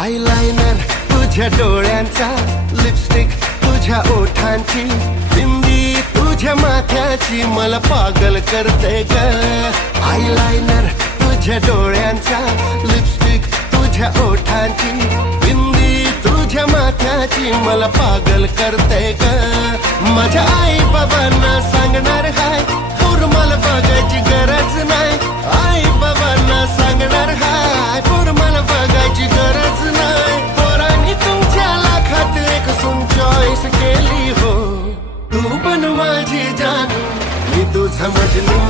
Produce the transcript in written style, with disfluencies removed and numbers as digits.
Eyeliner तुझ्या डोळ्यांचा, lipstick तुझ्या ओठांची, बिंदी तुझ्या माथ्याची मला पागल करते ग. आयलाइनर तुझ्या डोळ्यांचा, लिपस्टिक तुझ्या ओठांची, बिंदी तुझ्या माथ्याची मला पागल करते ग. माझ्या आई बाबांना सांगणार हाय, पूर मला बघायची गरज नाही. आई बाबांना सांगणार हाय, पूर मला बघायची गरज नाही. पोरांनी तुमच्या लाखात एक सून चॉईस केली हो. तू पण माझी जानू, मी तुझा मजनू.